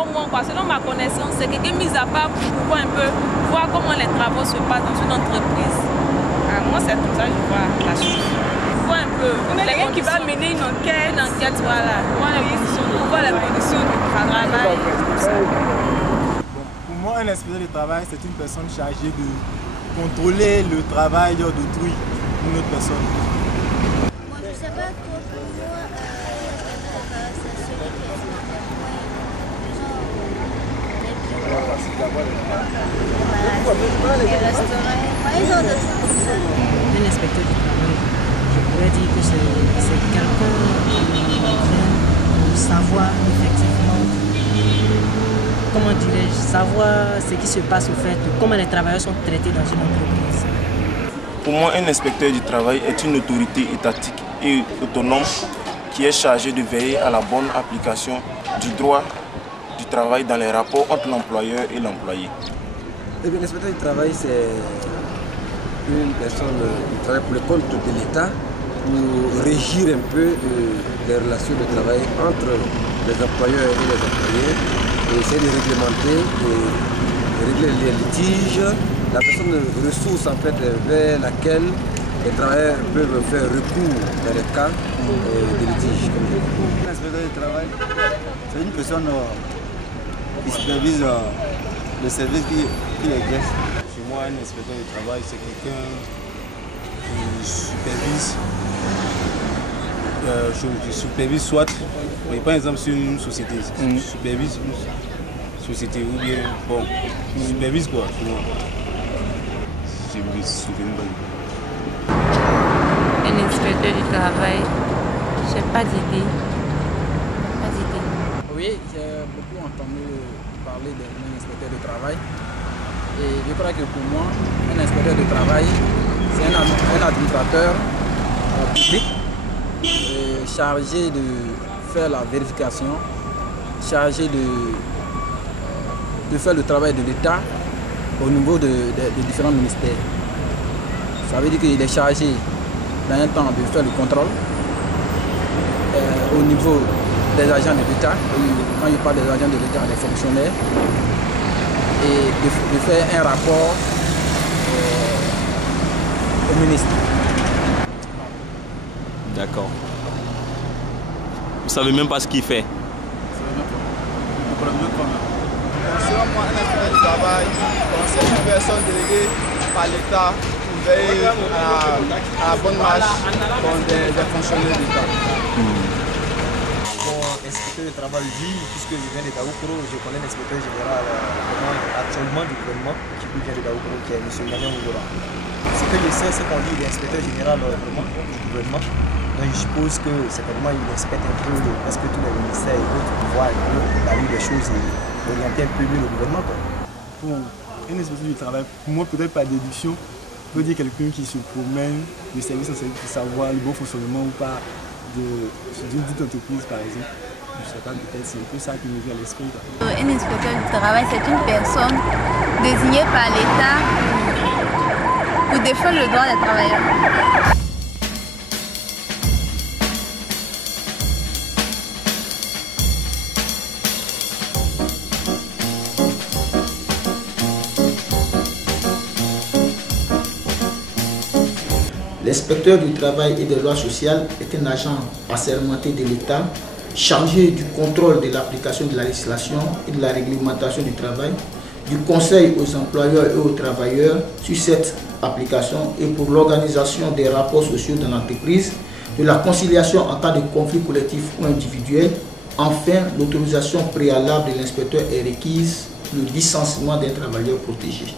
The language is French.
selon moi, selon ma connaissance, c'est quelqu'un mis à part pour pouvoir un peu voir comment les travaux se passent dans une entreprise. Moi, c'est tout ça que je vois la chose. Voir un peu. On est quelqu'un qui va mener une enquête, voilà. Voir les conditions du travail. Pour moi, un inspecteur du travail, c'est une personne chargée de contrôler le travail d'autrui, une autre personne. Moi, je ne sais pas trop, pour moi, c'est celui qui est les restaurants, ils ont de tout ça. Un inspecteur du travail, je pourrais dire que c'est quelqu'un qui vient pour savoir effectivement, comment dirais-je, savoir ce qui se passe au fait, comment les travailleurs sont traités dans une entreprise. Pour moi, un inspecteur du travail est une autorité étatique et autonome qui est chargée de veiller à la bonne application du droit du travail dans les rapports entre l'employeur et l'employé. L'inspecteur du travail, c'est une personne qui travaille pour le compte de l'État pour régir un peu les relations de travail entre les employeurs et les employés et essayer de réglementer et régler les litiges. La personne ressource en fait vers laquelle les travailleurs peuvent faire recours dans les cas de litige. L'inspecteur du travail, c'est une personne qui supervise le service qu'il exerce. Chez moi, un inspecteur du travail, c'est quelqu'un qui supervise soit, par exemple, sur une société, supervise une société ou bien, bon, supervise quoi, souvent. Je me souviens pas. Un inspecteur du travail, je n'ai pas d'idée. Oui, j'ai beaucoup entendu parler d'un inspecteur de travail. Et je crois que pour moi, un inspecteur de travail, c'est un administrateur public chargé de faire la vérification, chargé de faire le travail de l'État au niveau des différents ministères. Ça veut dire qu'il est chargé dans un temps de faire le contrôle au niveau des agents de l'État, quand il parle des agents de l'État, des fonctionnaires, et de faire un rapport au ministre. D'accord. Vous savez même pas ce qu'il fait. Selon moi, un inspecteur du travail, c'est une personne déléguée par l'État pour veiller à la bonne marche des fonctionnaires de l'État. Inspecteur de travail, puisque je viens de Daoukro, je connais l'inspecteur général actuellement du gouvernement qui vient de Daoukro, qui est M. Manian Oudora. Ce que je sais, c'est qu'on dit l'inspecteur général vraiment, du gouvernement. Donc je suppose que certainement il inspecte un peu presque tous les ministères et autres pour voir un peu la vie des choses et orienter un peu mieux le gouvernement. Pour un inspecteur du travail, pour moi peut-être par déduction, on peut dire quelqu'un qui se promène de service en service pour savoir le bon fonctionnement ou pas d'une dite entreprise par exemple. Je ne sais pas, peut-être c'est un peu ça qui me vient à l'esprit. Un inspecteur du travail, c'est une personne désignée par l'État pour défendre le droit des travailleurs. L'inspecteur du travail et des lois sociales est un agent assermenté de l'État chargé du contrôle de l'application de la législation et de la réglementation du travail, du conseil aux employeurs et aux travailleurs sur cette application et pour l'organisation des rapports sociaux dans l'entreprise, de la conciliation en cas de conflit collectif ou individuel. Enfin, l'autorisation préalable de l'inspecteur est requise pour le licenciement d'un travailleur protégé.